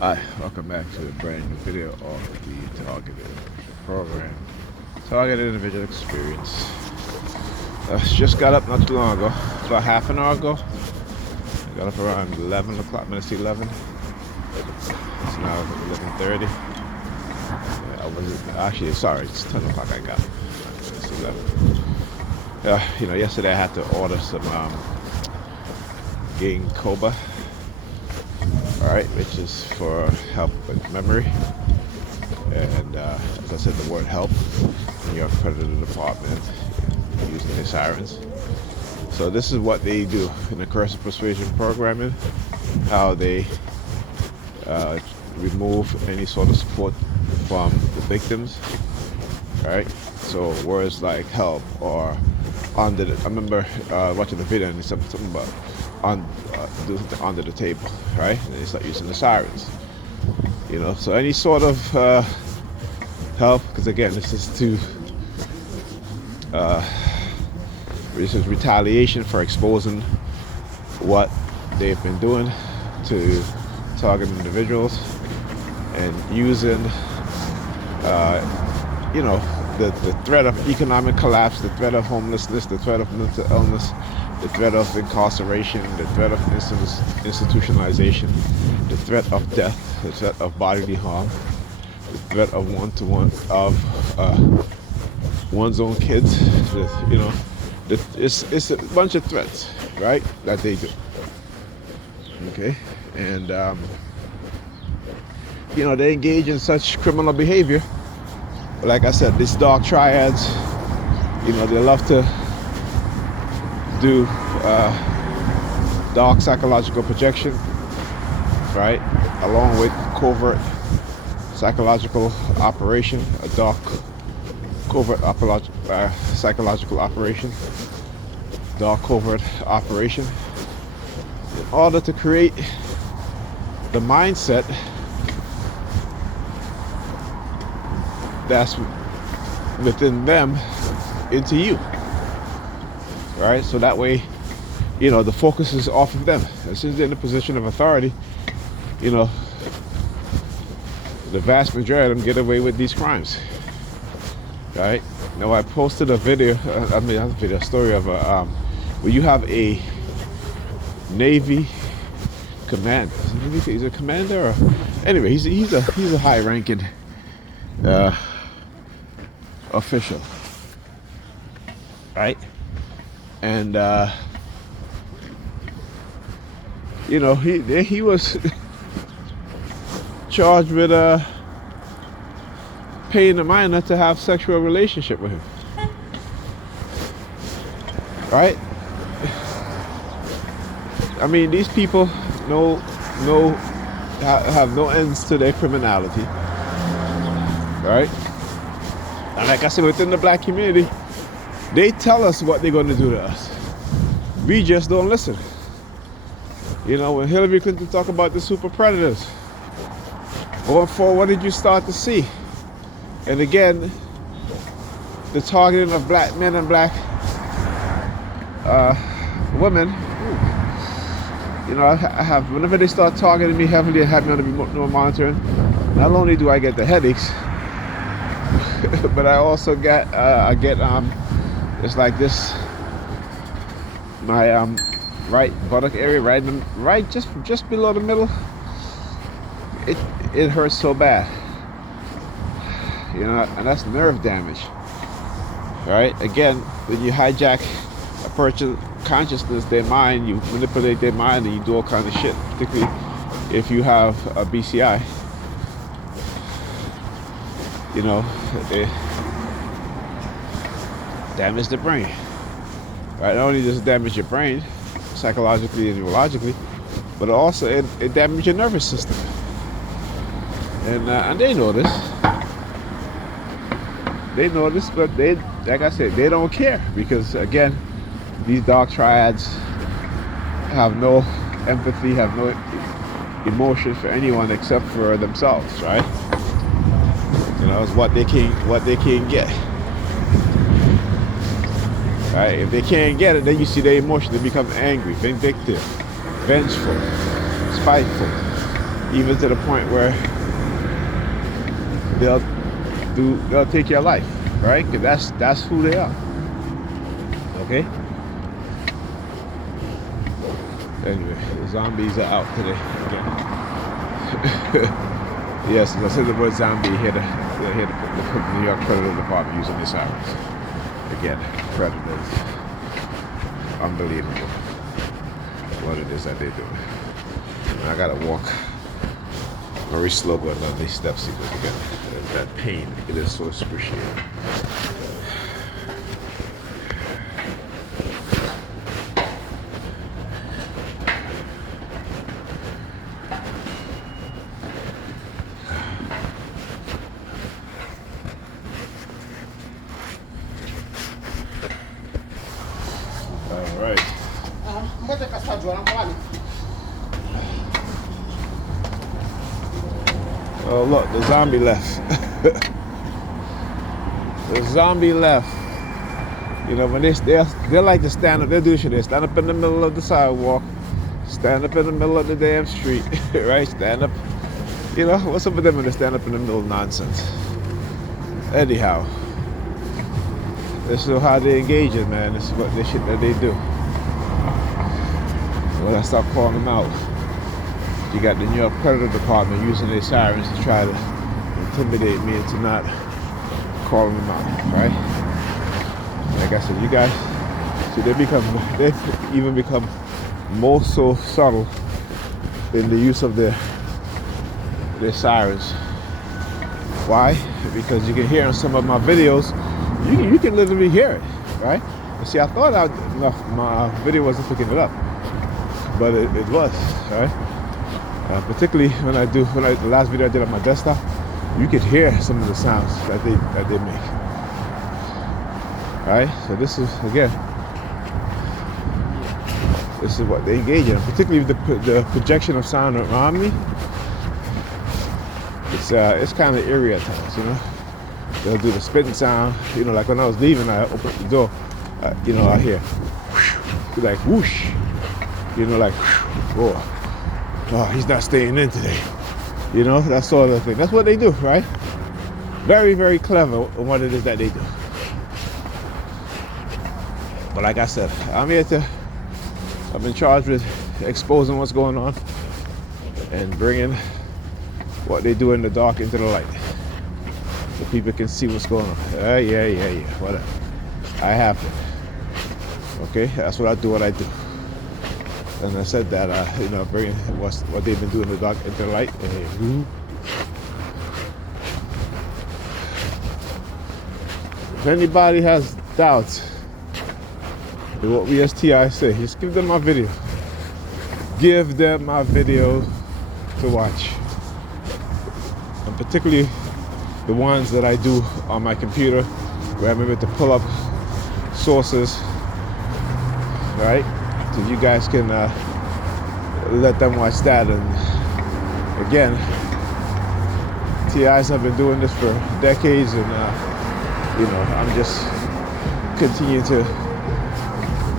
Hi, welcome back to a brand new video of the Targeted program. Targeted Individual Experience. Just got up not too long ago, about half an hour ago. I got up around 11 o'clock, minutes to 11. It's now 11:30. I was actually, sorry, it's 10 o'clock I got. It's 11. Yesterday I had to order some Ginkgo, alright, which is for help with memory. And as I said, the word help in your accredited department using the sirens. So this is what they do in the coercive persuasion programming, how they remove any sort of support from the victims. Alright, so words like help or under the, I remember watching the video and it's something about under the table, right? And they start using the sirens. So any sort of help, because again, this is this is retaliation for exposing what they've been doing to target individuals and using the threat of economic collapse, the threat of homelessness, the threat of mental illness, the threat of incarceration, the threat of institutionalization, the threat of death, the threat of bodily harm, the threat of one's own kids. It's a bunch of threats, right, that they do. Okay, and they engage in such criminal behavior. Like I said, these dark triads, they love to do dark psychological projection, right, along with covert psychological operation, a dark covert psychological operation, dark covert operation, in order to create the mindset that's within them into you, right? So that way, the focus is off of them. As soon as they're in a position of authority, the vast majority of them get away with these crimes, right? Now I posted a video, a story of where you have a Navy commander. He's a commander, or anyway, he's a high-ranking official, right? And he was charged with paying a minor to have sexual relationship with him, right? I mean, these people have no ends to their criminality, right? And like I said, within the black community, they tell us what they're going to do to us. We just don't listen. When Hillary Clinton talked about the super predators, going forward, what did you start to see? And again, the targeting of black men and black women. I have, whenever they start targeting me heavily and have me on the remote monitoring, not only do I get the headaches, but I also get it's like this, my right buttock area, right just below the middle. It hurts so bad, and that's nerve damage, right? Again, when you hijack a person's consciousness, their mind, you manipulate their mind, and you do all kinds of shit, particularly if you have a BCI. They damage the brain, right? Not only does it damage your brain psychologically and neurologically, but also it damages your nervous system. And they know this. But they, like I said, they don't care, because again, these dark triads have no empathy, have no emotion for anyone except for themselves, right? It's what they can get. Right? If they can't get it, then you see their emotion. They become angry, vindictive, vengeful, spiteful. even to the point where they'll take your life, right? Because that's who they are. Okay. Anyway, the zombies are out today. Okay. Yes, as I said the word zombie, here the New York Predator Department using their sirens. Again, predators. Unbelievable what it is that they do. And I gotta walk very slow going down these steps because again, that pain, it is so excruciating. All right. Oh look, the zombie left. The zombie left. You know, when they like to stand up, they do shit. They stand up in the middle of the sidewalk, stand up in the middle of the damn street, right? Stand up. You know, what's up with them when they stand up in the middle of nonsense? Anyhow, this is how they engage it, man. This is what the shit that they do. When I start calling them out, you got the New York Predator Department using their sirens to try to intimidate me into not calling them out, right? Like I said, you guys, see, they even become more so subtle in the use of their sirens. Why? Because you can hear in some of my videos, you can literally hear it, right? And see, I thought my video wasn't picking it up, but it was, right? Particularly when the last video I did on my desktop, you could hear some of the sounds that they make. Right? So this is what they engage in, particularly the projection of sound around me. It's kind of eerie at times, you know. They'll do the spitting sound, you know, like when I was leaving, I opened the door, you know, I hear whoosh, like whoosh, you know, like whoosh, oh, he's not staying in today. You know, that sort of thing. That's what they do, right? Very, very clever on what it is that they do. But like I said, I'm in charge with exposing what's going on and bringing what they do in the dark into the light. So people can see what's going on. Yeah, whatever. I have to. Okay, that's what I do, And I said that, you know, bringing what they've been doing in the dark into the light. If anybody has doubts with what we as TI say, just give them my video. Give them my video to watch. And particularly the ones that I do on my computer, where I'm able to pull up sources, right? So you guys can let them watch that. And again, TIs have been doing this for decades, and you know, I'm just continuing to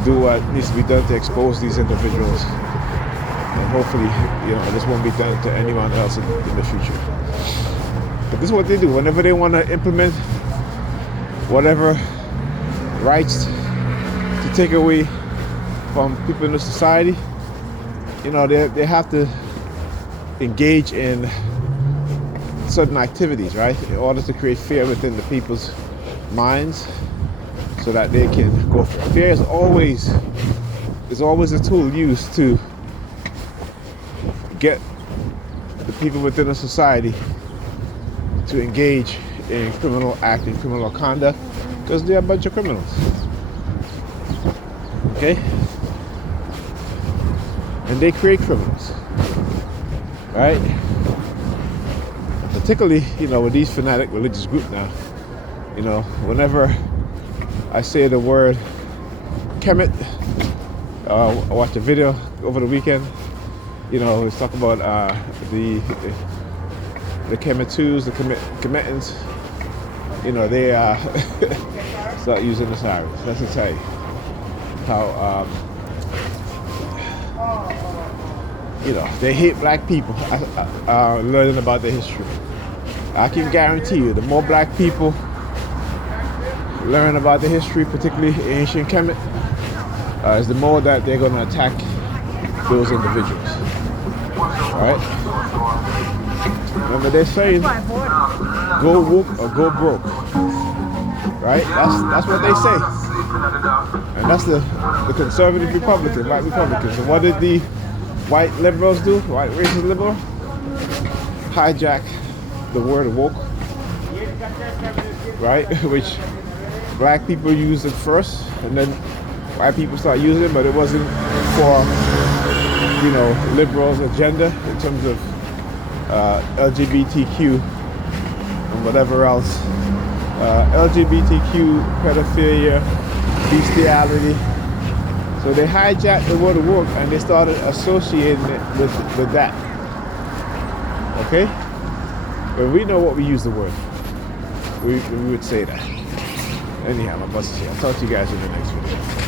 do what needs to be done to expose these individuals, and hopefully, you know, this won't be done to anyone else in the future. But this is what they do whenever they want to implement whatever rights to take away from people in the society. You know, they have to engage in certain activities, right, in order to create fear within the people's minds, so that they can go. Fear is always a tool used to get the people within a society to engage in criminal act and criminal conduct, because they're a bunch of criminals. Okay? And they create criminals, right? Particularly, you know, with these fanatic religious groups now, you know, whenever I say the word Kemet, I watched a video over the weekend, you know, it's talking about the Kemetus, the Kemetans, you know, they start using the sirens. That's to tell you how you know, they hate black people learning about their history. I can guarantee you, the more black people learn about the history, particularly ancient Kemet, is the more that they're going to attack those individuals. All right? Remember, they're saying, go woke or go broke. Right? That's what they say. And that's the conservative Republican, white Republicans. And what did the white liberals do? White racist liberal? Hijack the word woke. Right? Which black people used it first, and then white people start using it, but it wasn't for, you know, liberals' agenda in terms of LGBTQ and whatever else. LGBTQ, pedophilia, bestiality. So they hijacked the word woke and they started associating it with that. Okay? But we know what we use the word. We would say that. Anyhow, my boss is here. I'll talk to you guys in the next video.